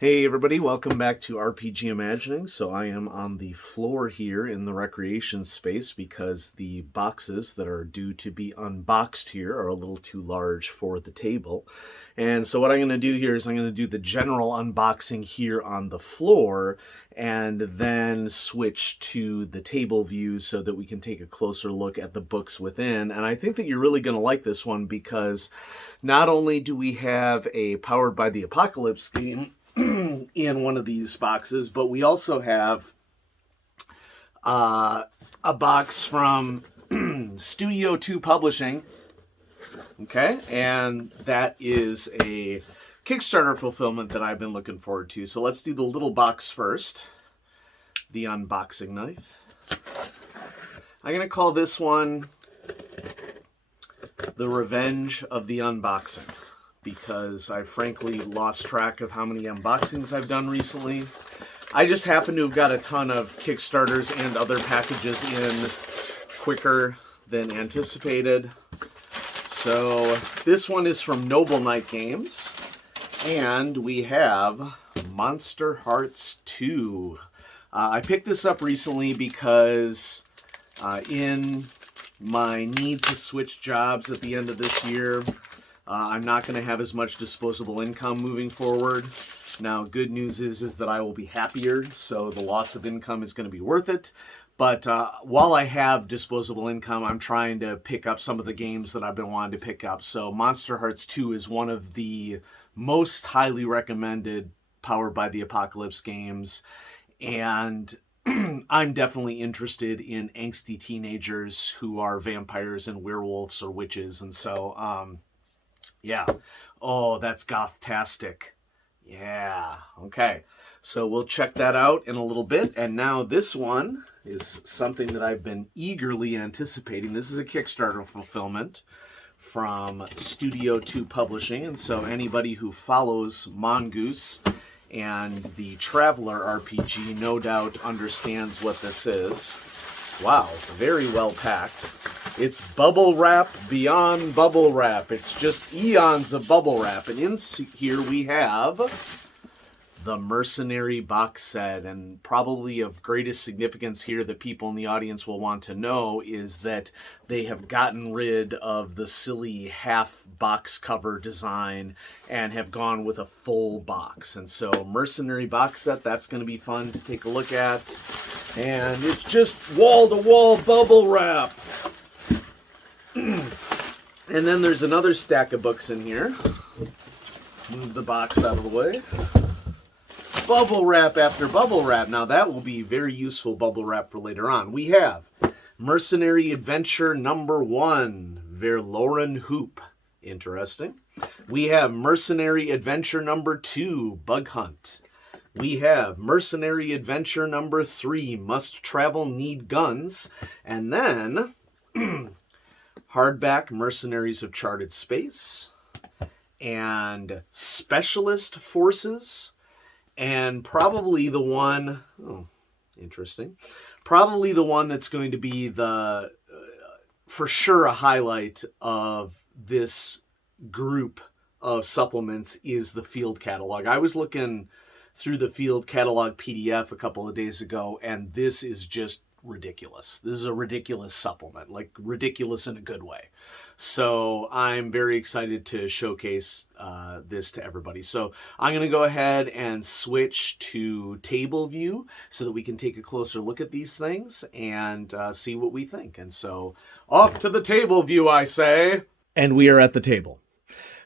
Hey everybody, welcome back to RPG Imagining. So I am on the floor here in the recreation space because the boxes that are due to be unboxed here are a little too large for the table. And so what I'm going to do here is I'm going to do the general unboxing here on the floor and then switch to the table view so that we can take a closer look at the books within. And I think that you're really going to like this one because not only do we have a Powered by the Apocalypse game in one of these boxes, but we also have a box from Studio 2 Publishing. Okay, and that is a Kickstarter fulfillment that I've been looking forward to. So let's do the little box first. The unboxing knife. I'm going to call this one The Revenge of the Unboxing, because I frankly lost track of how many unboxings I've done recently. I just happen to have got a ton of Kickstarters and other packages in quicker than anticipated. So this one is from Noble Knight Games, and we have Monsterhearts 2. I picked this up recently because in my need to switch jobs at the end of this year, I'm not going to have as much disposable income moving forward. Now, good news is that I will be happier, so the loss of income is going to be worth it. But while I have disposable income, I'm trying to pick up some of the games that I've been wanting to pick up. So Monsterhearts 2 is one of the most highly recommended Powered by the Apocalypse games. And I'm definitely interested in angsty teenagers who are vampires and werewolves or witches. And so, yeah. Oh, that's goth-tastic. Yeah. Okay. So we'll check that out in a little bit. And now this one is something that I've been eagerly anticipating. This is a Kickstarter fulfillment from Studio 2 Publishing. And so anybody who follows Mongoose and the Traveler RPG no doubt understands what this is. Wow, very well packed. It's bubble wrap beyond bubble wrap. It's just eons of bubble wrap. And in here we have the Mercenary box set. And probably of greatest significance here that people in the audience will want to know is that they have gotten rid of the silly half box cover design and have gone with a full box. And so Mercenary box set, that's going to be fun to take a look at. And it's just wall-to-wall bubble wrap. And then there's another stack of books in here. Move the box out of the way. Bubble wrap after bubble wrap. Now that will be very useful bubble wrap for later on. We have Mercenary Adventure number 1, Verloren Hoop. Interesting. We have Mercenary Adventure number 2, Bug Hunt. We have Mercenary Adventure number 3, Must Travel Need Guns. And then hardback Mercenaries of Charted Space and Specialist Forces. And probably the one, interesting, probably the one that's going to be the, for sure, a highlight of this group of supplements is the field catalog. I was looking through the field catalog PDF a couple of days ago, and this is just ridiculous. This is a ridiculous supplement, like ridiculous in a good way. So I'm very excited to showcase this to everybody. So I'm going to go ahead and switch to table view so that we can take a closer look at these things and see what we think. And so off to the table view, I say. And we are at the table.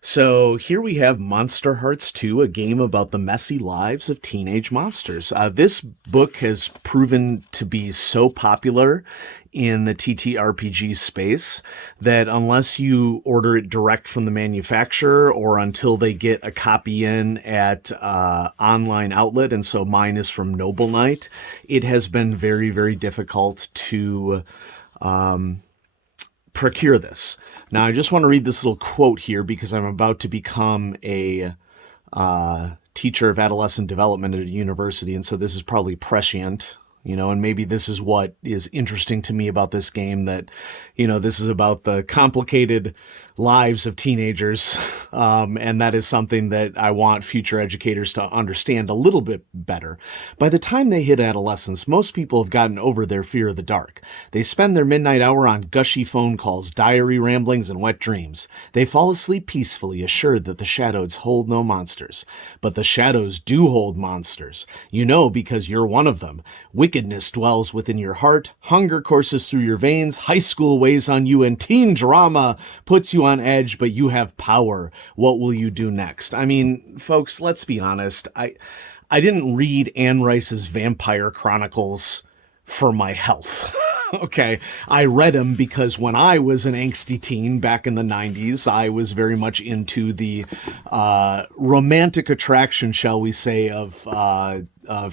So here we have Monsterhearts 2, a game about the messy lives of teenage monsters. This book has proven to be so popular in the TTRPG space that unless you order it direct from the manufacturer or until they get a copy in at online outlet, and so mine is from Noble Knight, it has been very, very difficult to procure this. Now, I just want to read this little quote here because I'm about to become a teacher of adolescent development at a university, and so this is probably prescient and maybe this is what is interesting to me about this game, that, this is about the complicated lives of teenagers. And that is something that I want future educators to understand a little bit better. By the time they hit adolescence, most people have gotten over their fear of the dark. They spend their midnight hour on gushy phone calls, diary ramblings, and wet dreams. They fall asleep peacefully, assured that the shadows hold no monsters. But the shadows do hold monsters. Because you're one of them. Wickedness dwells within your heart, hunger courses through your veins, high school weighs on you, and teen drama puts you on edge, but you have power. What will you do next? I mean, folks, let's be honest. I didn't read Anne Rice's Vampire Chronicles for my health. Okay, I read them because when I was an angsty teen back in the 90s, I was very much into the romantic attraction, shall we say, of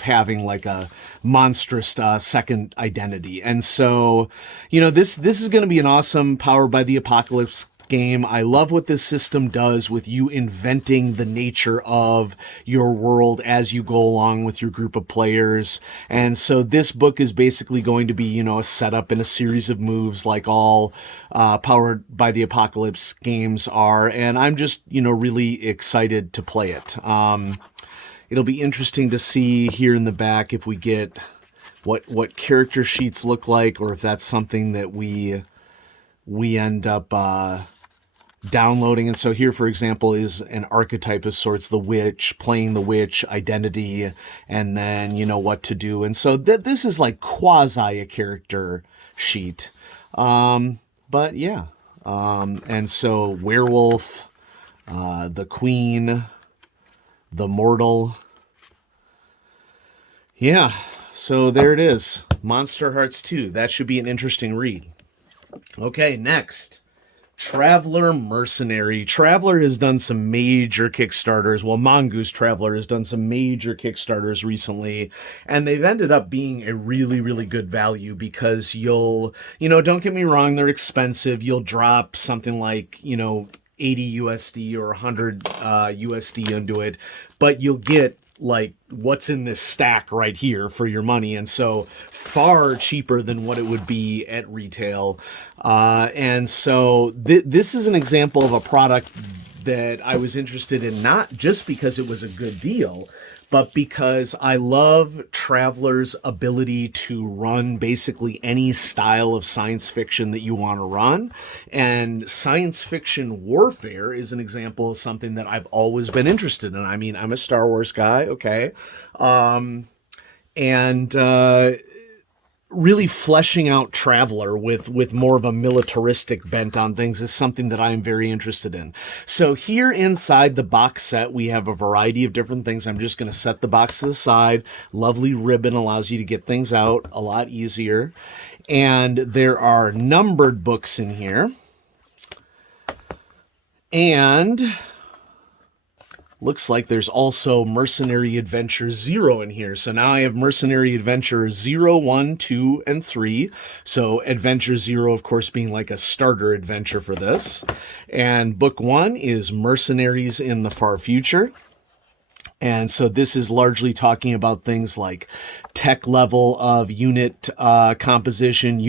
having like a monstrous second identity. And so, this is going to be an awesome Powered by the Apocalypse game. I love what this system does with you inventing the nature of your world as you go along with your group of players. And so this book is basically going to be, a setup and a series of moves like all Powered by the Apocalypse games are. And I'm just, really excited to play it. It'll be interesting to see here in the back if we get what character sheets look like, or if that's something that we end up downloading. And so here, for example, is an archetype of sorts, the witch, playing the witch, identity, and then what to do. And so this is like quasi a character sheet. But yeah. And so werewolf, the queen, the mortal. Yeah. So there it is. Monsterhearts 2. That should be an interesting read. Okay, next. Traveler Mercenary. Traveler has done some major Kickstarters. Well, Mongoose Traveler has done some major Kickstarters recently, and they've ended up being a really, really good value because don't get me wrong, they're expensive. You'll drop something like, 80 USD or 100 USD into it, but you'll get like what's in this stack right here for your money, and so far cheaper than what it would be at retail. And so this is an example of a product that I was interested in, not just because it was a good deal, but because I love Traveler's ability to run basically any style of science fiction that you want to run. And science fiction warfare is an example of something that I've always been interested in. I mean, I'm a Star Wars guy, okay? Really fleshing out Traveler with more of a militaristic bent on things is something that I'm very interested in. So here inside the box set, we have a variety of different things. I'm just going to set the box to the side. Lovely ribbon allows you to get things out a lot easier. And there are numbered books in here. And looks like there's also Mercenary Adventure 0 in here. So now I have Mercenary Adventure 0, 1, 2, and 3. So Adventure 0, of course, being like a starter adventure for this. And book 1 is Mercenaries in the Far Future. And so this is largely talking about things like tech level of unit composition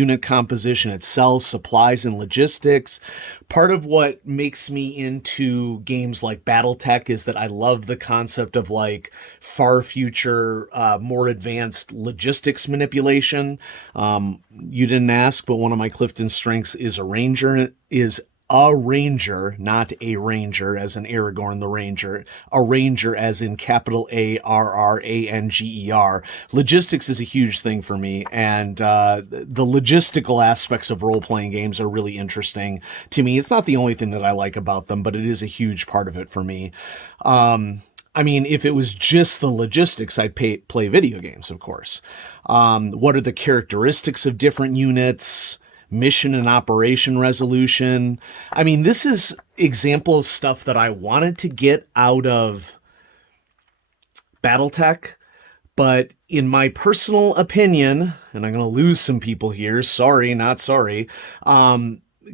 itself, supplies and logistics. Part of what makes me into games like BattleTech is that I love the concept of like far future, more advanced logistics manipulation. You didn't ask, but one of my Clifton strengths is a ranger, not a ranger as in Aragorn the Ranger, a ranger as in capital ARRANGER. Logistics is a huge thing for me, and the logistical aspects of role-playing games are really interesting to me. It's not the only thing that I like about them, but it is a huge part of it for me. I mean, if it was just the logistics, I'd play video games, of course. What are the characteristics of different units? Mission and operation resolution. I mean, this is example of stuff that I wanted to get out of BattleTech, but in my personal opinion, and I'm going to lose some people here, sorry, not sorry,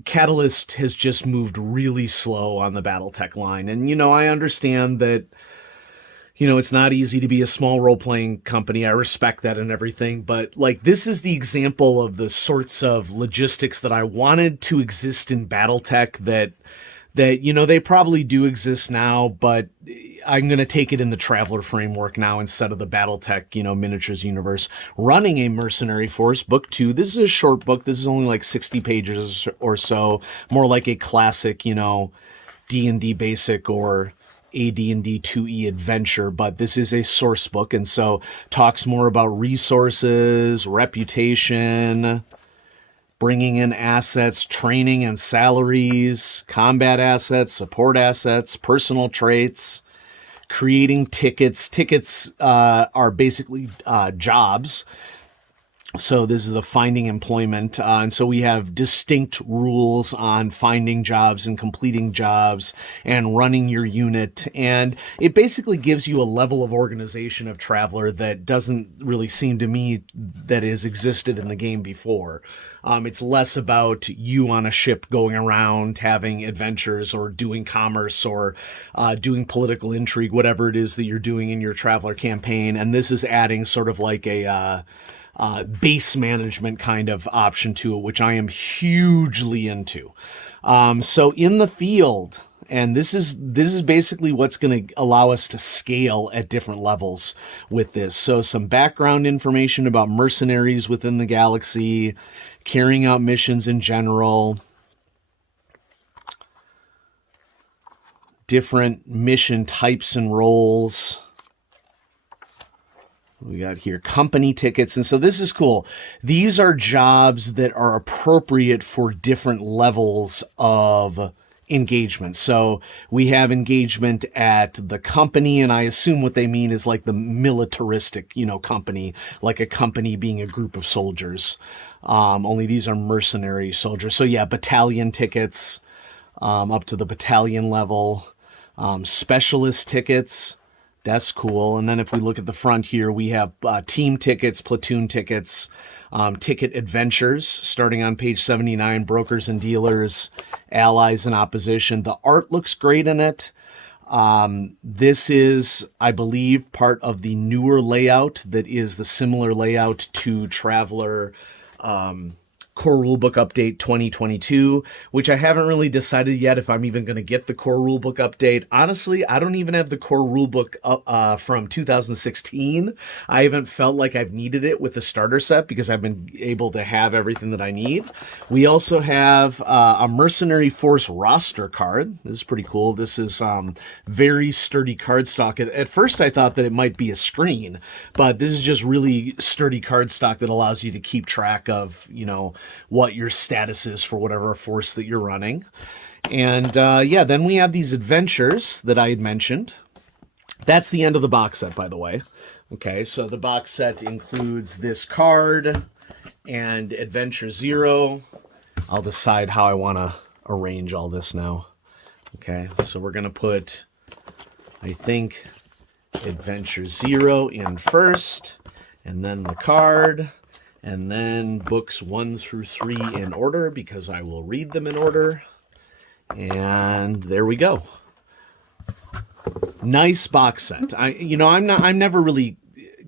Catalyst has just moved really slow on the BattleTech line. And, I understand that, It's not easy to be a small role-playing company. I respect that and everything, but like this is the example of the sorts of logistics that I wanted to exist in BattleTech that they probably do exist now, but I'm going to take it in the Traveler framework now instead of the BattleTech, miniatures universe. Running a Mercenary Force, book 2. This is a short book. This is only like 60 pages or so, more like a classic, D&D basic or AD&D 2E adventure, but this is a source book, and so talks more about resources, reputation, bringing in assets, training and salaries, combat assets, support assets, personal traits, creating tickets. Tickets are basically jobs. So this is the finding employment. And so we have distinct rules on finding jobs and completing jobs and running your unit. And it basically gives you a level of organization of Traveler that doesn't really seem to me that has existed in the game before. It's less about you on a ship going around having adventures or doing commerce or doing political intrigue, whatever it is that you're doing in your Traveler campaign. And this is adding sort of like a base management kind of option to it, which I am hugely into. So in the field, and this is basically what's going to allow us to scale at different levels with this. So some background information about mercenaries within the galaxy, carrying out missions in general, different mission types and roles. We got here company tickets. And so this is cool. These are jobs that are appropriate for different levels of engagement. So we have engagement at the company, and I assume what they mean is like the militaristic, company, like a company being a group of soldiers. Only these are mercenary soldiers. So yeah, battalion tickets up to the battalion level. Specialist tickets. That's cool. And then if we look at the front here, we have team tickets, platoon tickets, ticket adventures, starting on page 79, brokers and dealers, allies and opposition. The art looks great in it. This is, I believe, part of the newer layout that is the similar layout to Traveler Core Rulebook Update 2022, which I haven't really decided yet if I'm even going to get the Core Rulebook Update. Honestly, I don't even have the Core Rulebook from 2016. I haven't felt like I've needed it with the starter set because I've been able to have everything that I need. We also have a Mercenary Force roster card. This is pretty cool. This is very sturdy cardstock. At first, I thought that it might be a screen, but this is just really sturdy cardstock that allows you to keep track of, what your status is for whatever force that you're running. And then we have these adventures that I had mentioned. That's the end of the box set, by the way. Okay, so the box set includes this card and Adventure 0. I'll decide how I want to arrange all this now. Okay, so we're going to put, I think, Adventure 0 in first, and then the card, and then books 1 through 3 in order, because I will read them in order. And there we go. Nice box set. I'm never really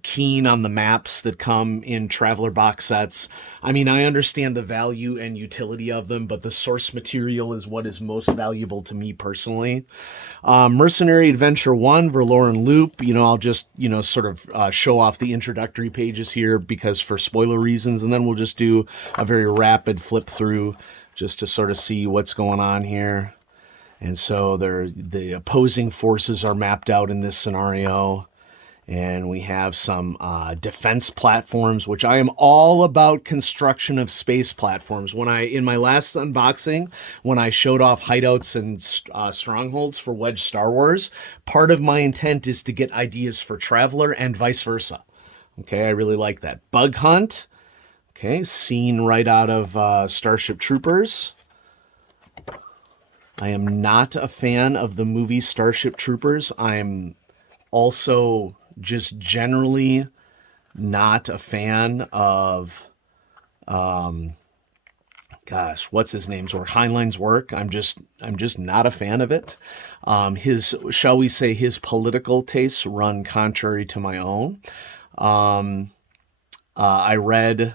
keen on the maps that come in Traveler box sets. I mean, I understand the value and utility of them, but the source material is what is most valuable to me personally. Mercenary Adventure 1, Verloren Loop. I'll just, sort of show off the introductory pages here because for spoiler reasons, and then we'll just do a very rapid flip through just to sort of see what's going on here. And so the opposing forces are mapped out in this scenario. And we have some defense platforms, which I am all about construction of space platforms. In my last unboxing, when I showed off hideouts and strongholds for Wedge Star Wars, part of my intent is to get ideas for Traveler and vice versa. Okay, I really like that. Bug Hunt. Okay, scene right out of Starship Troopers. I am not a fan of the movie Starship Troopers. I'm also just generally not a fan of gosh, what's his name's work? Heinlein's work. I'm just not a fan of it. His, shall we say, his political tastes run contrary to my own. I read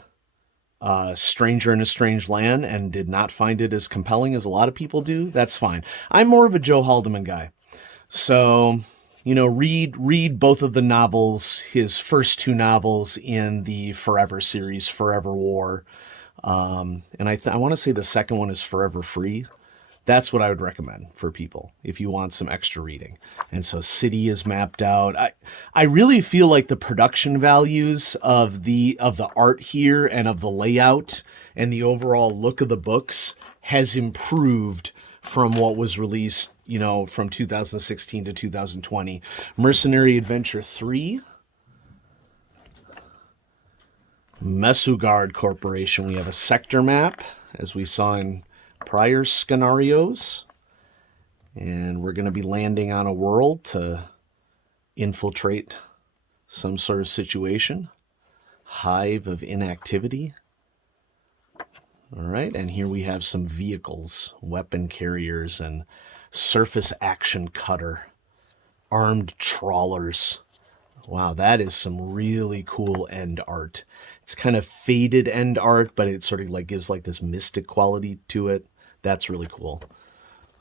Stranger in a Strange Land and did not find it as compelling as a lot of people do. That's fine. I'm more of a Joe Haldeman guy. So, read both of the novels, his first 2 novels in the Forever series, Forever War. And I want to say the second one is Forever Free. That's what I would recommend for people if you want some extra reading. And so City is mapped out. I really feel like the production values of the art here and of the layout and the overall look of the books has improved from what was released, from 2016 to 2020. Mercenary Adventure 3. Mesugard Corporation. We have a sector map, as we saw in prior scenarios. And we're going to be landing on a world to infiltrate some sort of situation. Hive of inactivity. All right, and here we have some vehicles, weapon carriers, and surface action cutter, armed trawlers. Wow, that is some really cool end art. It's kind of faded end art, but it sort of like gives like this mystic quality to it. That's really cool.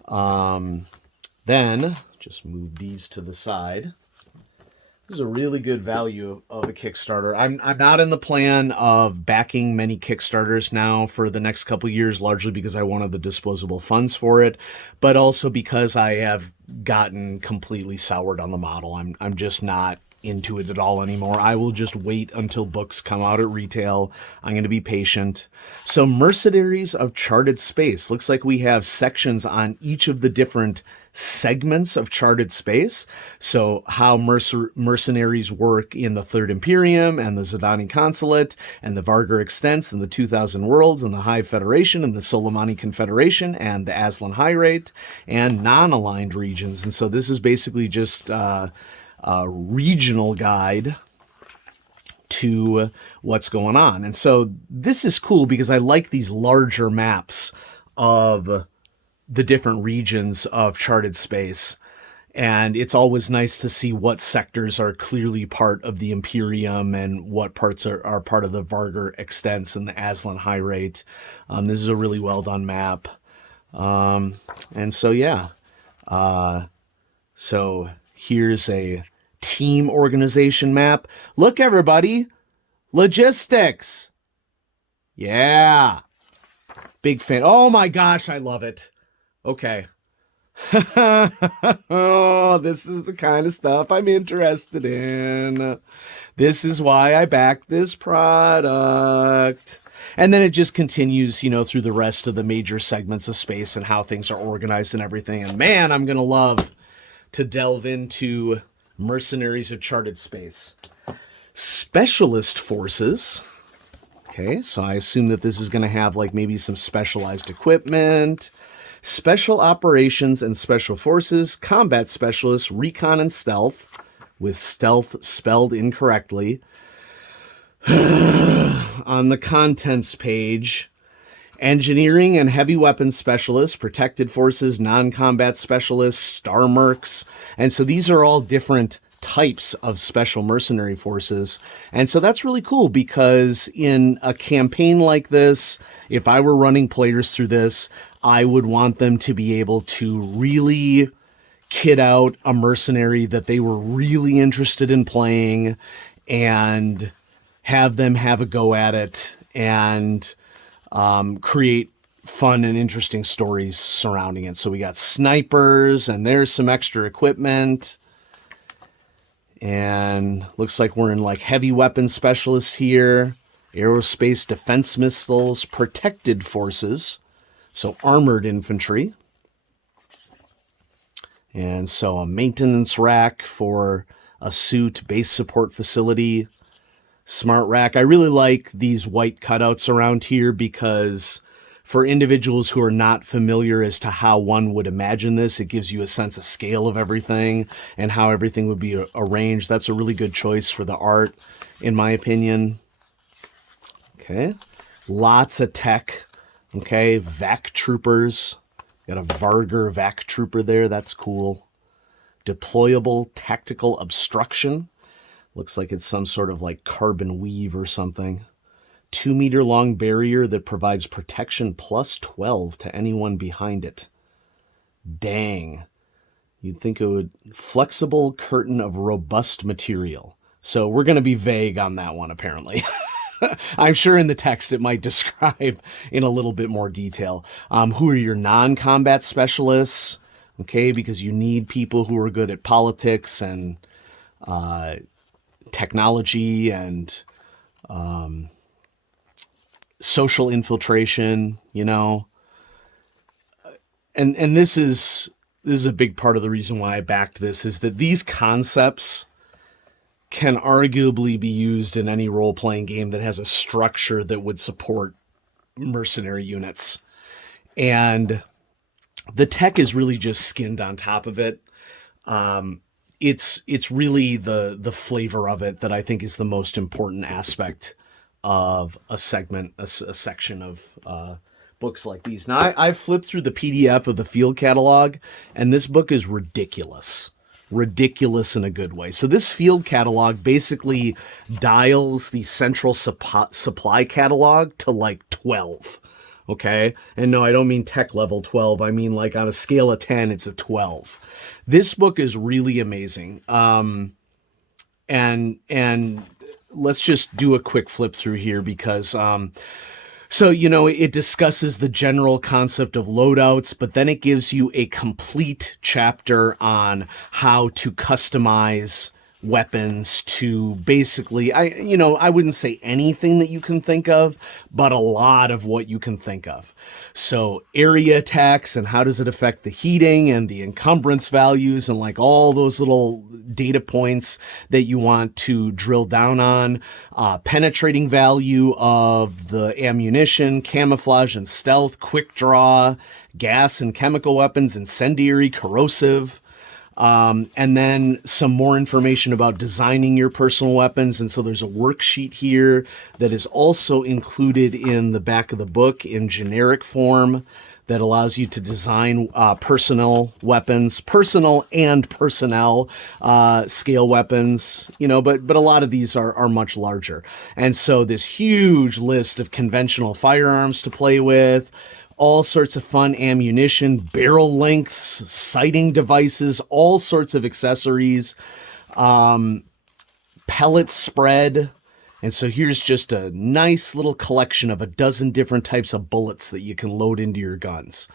Then just move these to the side. This is a really good value of a Kickstarter. I'm not in the plan of backing many Kickstarters now for the next couple years, largely because I wanted the disposable funds for it, but also because I have gotten completely soured on the model. I'm just not into it at all anymore. I will just wait until books come out at retail. I'm going to be patient. So Mercenaries of Charted Space. Looks like we have sections on each of the different segments of Charted Space. So how mercenaries work in the Third Imperium and the Zidani Consulate and the Vargar Extents and the 2000 Worlds and the High Federation and the Solomani Confederation and the Aslan High Rate and non-aligned regions. And so this is basically just a regional guide to what's going on. And so this is cool because I like these larger maps of the different regions of Charted Space. And it's always nice to see what sectors are clearly part of the Imperium and what parts are part of the Vargar Extents and the Aslan High Rate. This is a really well done map. And so, yeah. So here's a team organization map. Look, everybody. Logistics. Yeah. Big fan. Oh my gosh, I love it. Okay. Oh, this is the kind of stuff I'm interested in. This is why I backed this product. And then it just continues, through the rest of the major segments of space and how things are organized and everything. And man, I'm going to love to delve into Mercenaries of Charted Space. Specialist forces. Okay, so I assume that this is going to have like maybe some specialized equipment. Special operations and special forces, combat specialists, recon and stealth, with stealth spelled incorrectly. On the contents page, engineering and heavy weapons specialists, protected forces, non-combat specialists, star mercs. And so these are all different types of special mercenary forces. And so that's really cool because in a campaign like this, if I were running players through this, I would want them to be able to really kit out a mercenary that they were really interested in playing and have them have a go at it and create fun and interesting stories surrounding it. So we got snipers and there's some extra equipment. And looks like we're in like heavy weapons specialists here, aerospace defense missiles, protected forces. So armored infantry. And so a maintenance rack for a suit, base support facility, smart rack. I really like these white cutouts around here because for individuals who are not familiar as to how one would imagine this, it gives you a sense of scale of everything and how everything would be arranged. That's a really good choice for the art, in my opinion. Okay. Lots of tech. Okay, vac troopers. Got a Varger vac trooper there. That's cool. Deployable tactical obstruction. Looks like it's some sort of like carbon weave or something. 2-meter long barrier that provides protection plus 12 to anyone behind it. Dang. You'd think it would. Flexible curtain of robust material. So we're going to be vague on that one, apparently. I'm sure in the text it might describe in a little bit more detail. Who are your non-combat specialists? Okay, because you need people who are good at politics and technology and social infiltration, you know. And this is a big part of the reason why I backed this, is that these concepts can arguably be used in any role-playing game that has a structure that would support mercenary units. And the tech is really just skinned on top of it. It's really the flavor of it that I think is the most important aspect of a section of books like these. Now, I flipped through the PDF of the field catalog, and this book is ridiculous. Ridiculous in a good way. So this field catalog basically dials the central supply catalog to like 12. Okay? And no, I don't mean tech level 12. I mean like on a scale of 10, it's a 12. This book is really amazing. And let's just do a quick flip through here because so, you know, it discusses the general concept of loadouts, but then it gives you a complete chapter on how to customize weapons to basically, I wouldn't say anything that you can think of, but a lot of what you can think of. So area attacks and how does it affect the heating and the encumbrance values and like all those little data points that you want to drill down on, penetrating value of the ammunition, camouflage and stealth, quick draw, gas and chemical weapons, incendiary, corrosive. And then some more information about designing your personal weapons. And so there's a worksheet here that is also included in the back of the book in generic form that allows you to design personal weapons, personal and personnel scale weapons, you know, but a lot of these are much larger. And so this huge list of conventional firearms to play with, all sorts of fun ammunition, barrel lengths, sighting devices, all sorts of accessories, pellet spread. And so here's just a nice little collection of a dozen different types of bullets that you can load into your guns.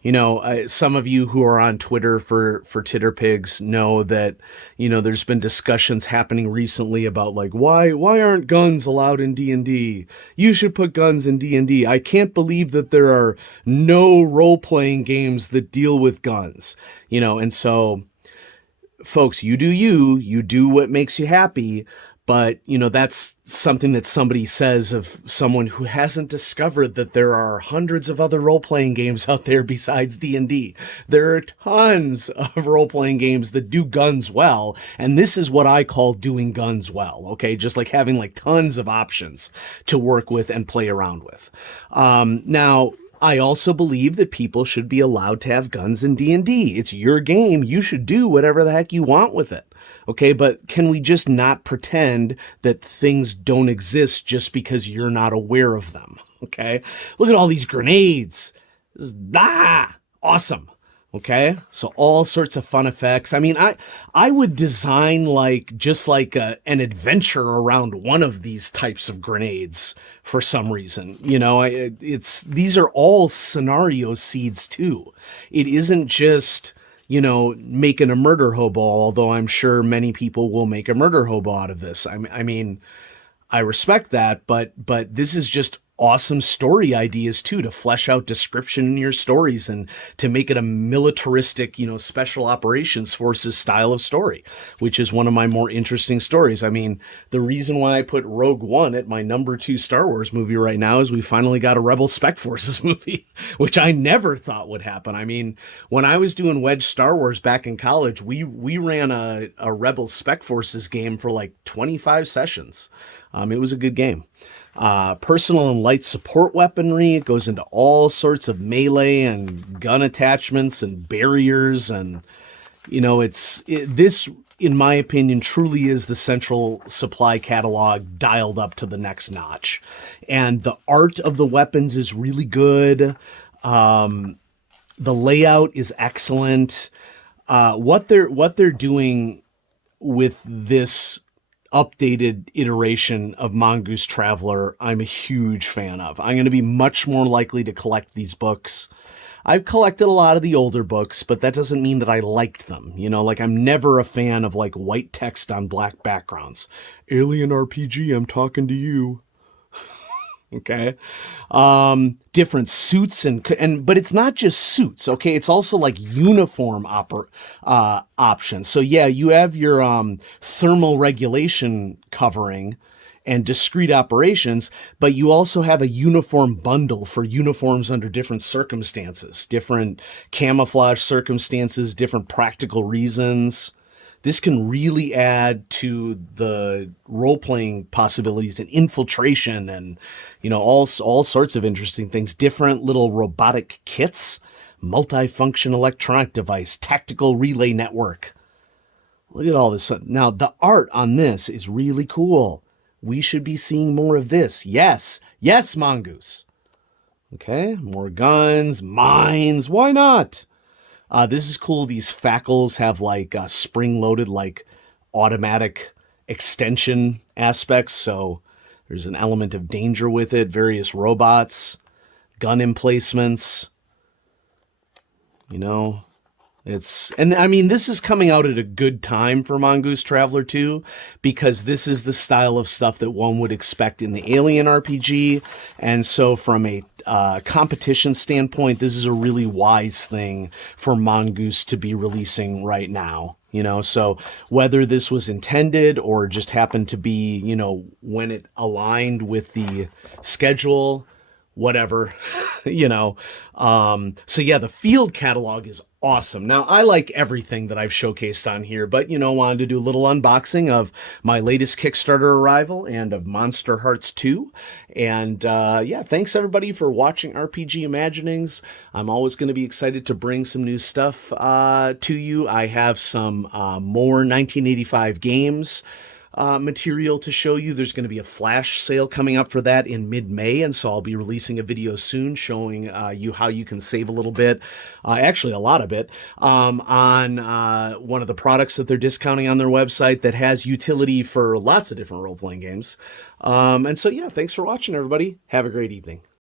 You know, some of you who are on Twitter for Titterpigs know that, you know, there's been discussions happening recently about like, why aren't guns allowed in D&D? You should put guns in D&D. I can't believe that there are no role-playing games that deal with guns. You know, and so, folks, you do what makes you happy. But, you know, that's something that somebody says of someone who hasn't discovered that there are hundreds of other role-playing games out there besides D&D. There are tons of role-playing games that do guns well, and this is what I call doing guns well, okay? Just like having like tons of options to work with and play around with. Now, I also believe that people should be allowed to have guns in D&D. It's your game. You should do whatever the heck you want with it. Okay, but can we just not pretend that things don't exist just because you're not aware of them? Okay, look at all these grenades. This is, awesome. Okay, so all sorts of fun effects. I mean, I would design like just like an adventure around one of these types of grenades for some reason. You know, these are all scenario seeds too. It isn't just, you know, making a murder hobo, although I'm sure many people will make a murder hobo out of this. I mean, I respect that, but this is just awesome story ideas too, to flesh out description in your stories and to make it a militaristic, you know, special operations forces style of story, which is one of my more interesting stories. I mean, the reason why I put Rogue One at my number 2 Star Wars movie right now is we finally got a Rebel Spec Forces movie, which I never thought would happen. I mean, when I was doing Wedge Star Wars back in college, we ran a Rebel Spec Forces game for like 25 sessions. It was a good game. personal and light support weaponry. It goes into all sorts of melee and gun attachments and barriers, and this, in my opinion, truly is the central supply catalog dialed up to the next notch. And the art of the weapons is really good. The layout is excellent. What they're doing with this updated iteration of Mongoose Traveler, I'm a huge fan of. I'm going to be much more likely to collect these books. I've collected a lot of the older books, but that doesn't mean that I liked them. Like I'm never a fan of like white text on black backgrounds. Alien RPG, I'm talking to you. Okay. Different suits but it's not just suits. Okay. It's also like uniform options. So yeah, you have your, thermal regulation covering and discrete operations, but you also have a uniform bundle for uniforms under different circumstances, different camouflage circumstances, different practical reasons. This can really add to the role-playing possibilities and infiltration and, all sorts of interesting things. Different little robotic kits, multifunction electronic device, tactical relay network. Look at all this. Now, the art on this is really cool. We should be seeing more of this. Yes. Yes, Mongoose. Okay, more guns, mines. Why not? This is cool. These fackles have like spring-loaded, like automatic extension aspects. So there's an element of danger with it. Various robots, gun emplacements. This is coming out at a good time for Mongoose Traveler 2, because this is the style of stuff that one would expect in the Alien RPG. And so from a competition standpoint, this is a really wise thing for Mongoose to be releasing right now. So whether this was intended or just happened to be, when it aligned with the schedule, whatever, So yeah, the field catalog is awesome. Now, I like everything that I've showcased on here, but, wanted to do a little unboxing of my latest Kickstarter arrival and of Monsterhearts 2. And yeah, thanks everybody for watching RPG Imaginings. I'm always going to be excited to bring some new stuff to you. I have some more 1985 games material to show you. There's going to be a flash sale coming up for that in mid-May, and so I'll be releasing a video soon showing you how you can save a little bit, actually a lot of it, on one of the products that they're discounting on their website that has utility for lots of different role-playing games. And so yeah, thanks for watching, everybody. Have a great evening.